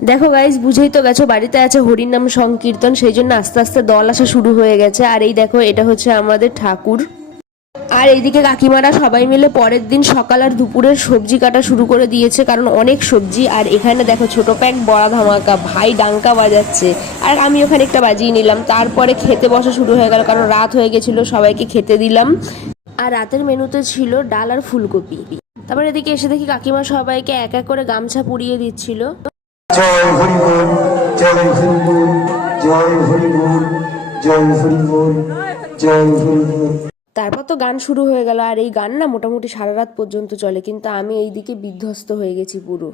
দেখো গাইস, বুঝেই তো গেছো বাড়িতে আছে হরিনাম সংকীর্তন, সেই জন্য আস্তে আস্তে দল আসা শুরু হয়ে গেছে। আর এই দেখো, এটা হচ্ছে আমাদের ঠাকুর। আর এইদিকে কাকিমারা সবাই মিলে পরের দিন সকাল আর দুপুরের সবজি কাটা শুরু করে দিয়েছে, কারণ অনেক সবজি। আর এখানে দেখো ছোট প্যাক বড়া ধামাকা, ভাই ডাঙ্কা বাজাচ্ছে আর আমি ওখানে একটা বাজিয়ে নিলাম। তারপরে খেতে বসা শুরু হয়ে গেল, কারণ রাত হয়ে গেছিল, সবাইকে খেতে দিলাম। আর রাতের মেনুতে ছিল ডাল আর ফুলকপি। তারপর এদিকে এসে দেখি কাকিমা সবাইকে এক এক করে গামছা পুড়িয়ে দিচ্ছিল। জয় হরিবোল, জয় হরিবোল, জয় হরিবোল, জয় হরিবোল, জয় হরিবোল। তারপর তো গান শুরু হয়ে গেল, আর এই গান না মোটামুটি সারা রাত পর্যন্ত চলে, কিন্তু আমি এইদিকে বিধ্বস্ত হয়ে গেছি পুরো।